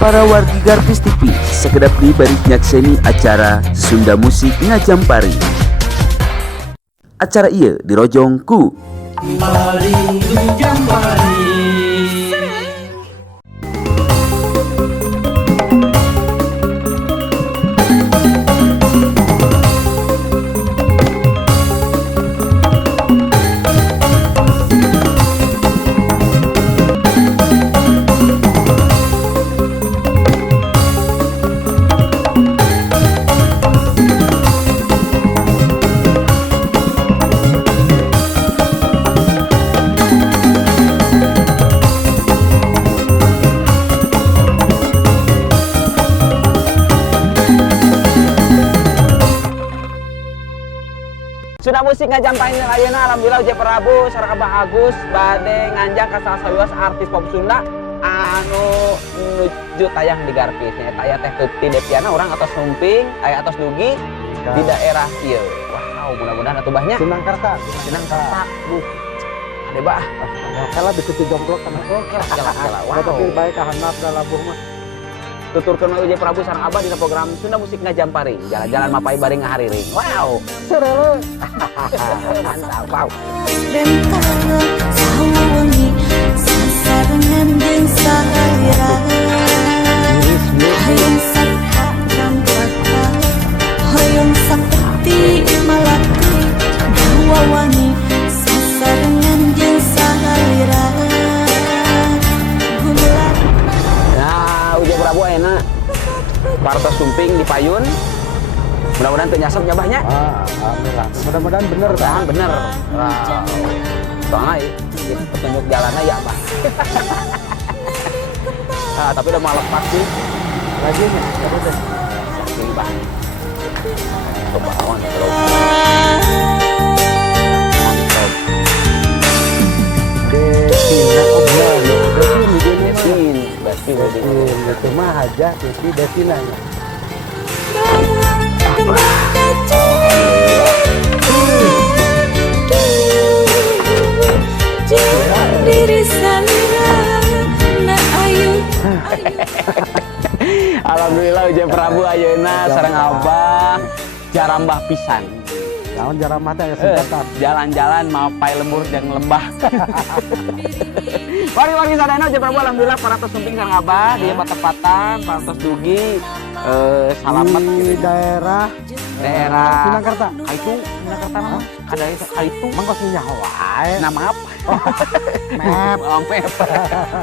Para wargi Garvis TV, sekedap di bari nyakseni acara Sunda Musik Ngajampari. Acara iya dirojong ku Sunda Musik Ngajampari ayeuna alhamdulillah Uje Prabu sareng Abah Agus bade nganjang ka salah sawios artis pop Sunda anu nuju tayang di Garvis nya eta aya teh Tuti Deviana urang atos Sumping aya atos Dugi di daerah ieu. Wow, mudah-mudahan atuh bahnya Sinangkarta. Duh. Ade bah. Kalau bisa dijongklok kana Jalan-jalan. wow. Tapi Wow. baik ka handap da labuh mah. Tuturkeun Uje Prabu sareng Abah dina program Sunda Musik Ngajampari. Jalan-jalan mapai bari ngahariring. Wow. Serele. Mantap. Wow. Bentara sawangi sasarengan jeung saira hayang saka jampaka hayang sakti malati dawawangi sasarengan jeung saira gulat. Nah, Uje Prabu ayeuna partos Sumping di Payun. Mudah-mudahan teu nyasep nyabahnya. Alhamdulillah. Mudah-mudahan bener Mudah-mudahan bener. Wow. Soalnya petunjuk jalannya ya, Pak. Nah, tapi udah mau lepas sih. lagi nih. Coba deh. Ini, Pak. Coba awan terus. Mantap. Desina oblah. Desin Berarti itu mah aja jadi desinanya. Diri salira na ayu Alhamdulillah Uje Prabu ayeuna sareng Abah jarambah pisan. Naon jaramah teh singkatan. Jalan-jalan mapai lembur jeung lembah. Wari-wari sadayana Uje Prabu alhamdulillah paratos Sumping sareng Abah di patepatan paratos Dugi salamet Di daerah Sinangkarta. Kaitu Sinangkarta mah kada kaitu Mangkos nyaho wae. nah maaf Map. Oh,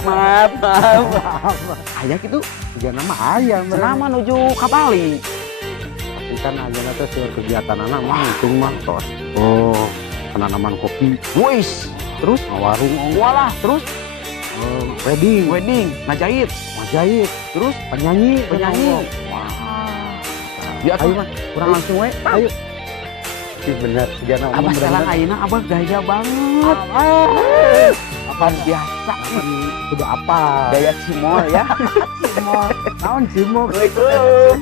maaf aya kitu Tiga nama ayam. cenah mah nuju ka Bali Tapi kan aja teh seueur kegiatan anak mah untung mah tos. Oh, penanaman kopi, wis terus warung walah terus wedding, wedding ngajahit majahit, terus penyanyi. penyanyi ya Ayo mah, kurang langsung we ayo. Sih bener, tiga nama. Abah sekarang ayeuna Abah gaya banget Apaan biasa udah apa? gaya cimol ya Cimol, naon cimol? Assalamualaikum.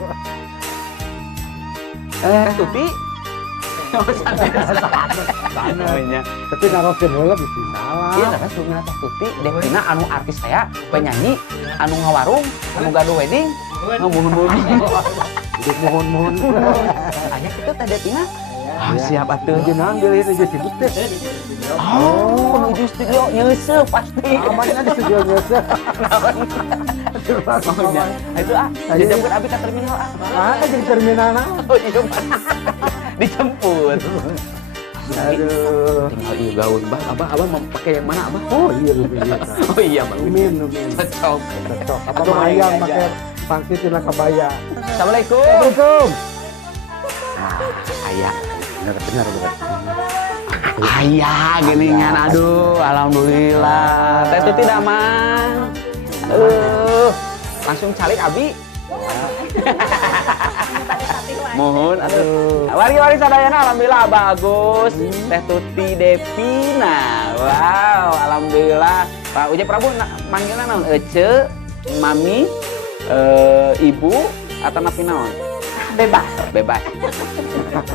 Tuti Sana. Tapi narokeun heula bisa salah. iya kan sungguh teh Tuti Devina anu artis saya penyanyi anu ngawarung anu gaduh wedding ngamuhun-muhun Hidup mohon-mohon. aya kitu teh Devina Ya. siap atuh Jenang geuleuh teh sibuk teh. menuju studio nyeuseum pasti Amannya di studio nyeuseum. itu dijemput abi ke terminal Jadi terminal naon? oh iya dijemput Aduh. tinggal iya gaun abah mau pakai yang mana abah Oh iya lebih iya. oh iya bang Umin. cocok Cocok. Apa Aduh, mah ayam iya, pakai iya. pangsit tina kabaya. Assalamualaikum Assalamualaikum. ayah Benar. ayah geningan aduh alhamdulillah teh Tuti damang langsung calik abi mohon atuh wari-wari sadayana alhamdulillah Abah Agus teh Tuti Devina wow alhamdulillah Pak Uje Prabu manggilna naon ece mami ibu atau napi naon bebas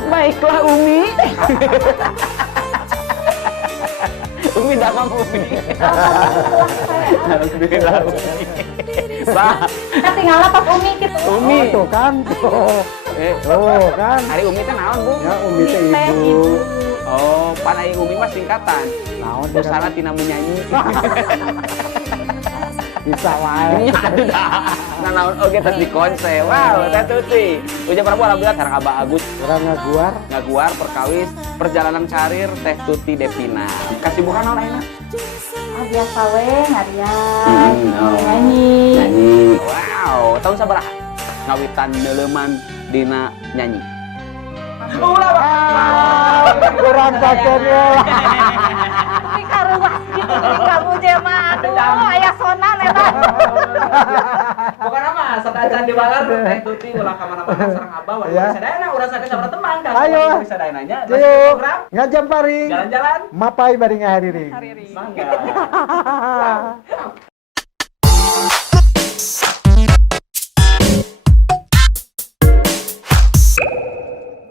baiklah Umi Umi damang Umi alhamdulillah Umi Bah, Ketinggalan pas Umi gitu. Umi. Oh, tuh kan. Oh, kan. Hari Umi teh naon, Bu? Ya, Umi teh Teh ibu. ibu. Oh, pan aya Umi mah singkatan. Naon Oh, salah tina menyanyi. bisa wae. Nya dah. Nah, naon oge teh di konser. Wow, teh Tuti. Uja Prabu alhamdulillah sareng Abah Agus Orang ngaguar. ngaguar perkawis perjalanan karir Teh Tuti Devina. Kasibukan naon ayeuna? Ah, biasa we ngarian. Oh. Nyanyi. Nyanyi. Wow, tahun sabaraha? Ngawitan neuleuman dina nyanyi. Ulah, Kurang pasen ya. Tapi karuas gitu jadi kamu mah. Aduh, aya sonan eta. Bukan apa, sadacan di balar Teh Tuti ulah ka mana-mana sareng Abah wali Ya. sadayana urang sakit sabaraha teman kan. Ayo. Sadayananya. Yuk, Program ngajam pari. jalan-jalan. Mapai bari ngahadiri. Mangga.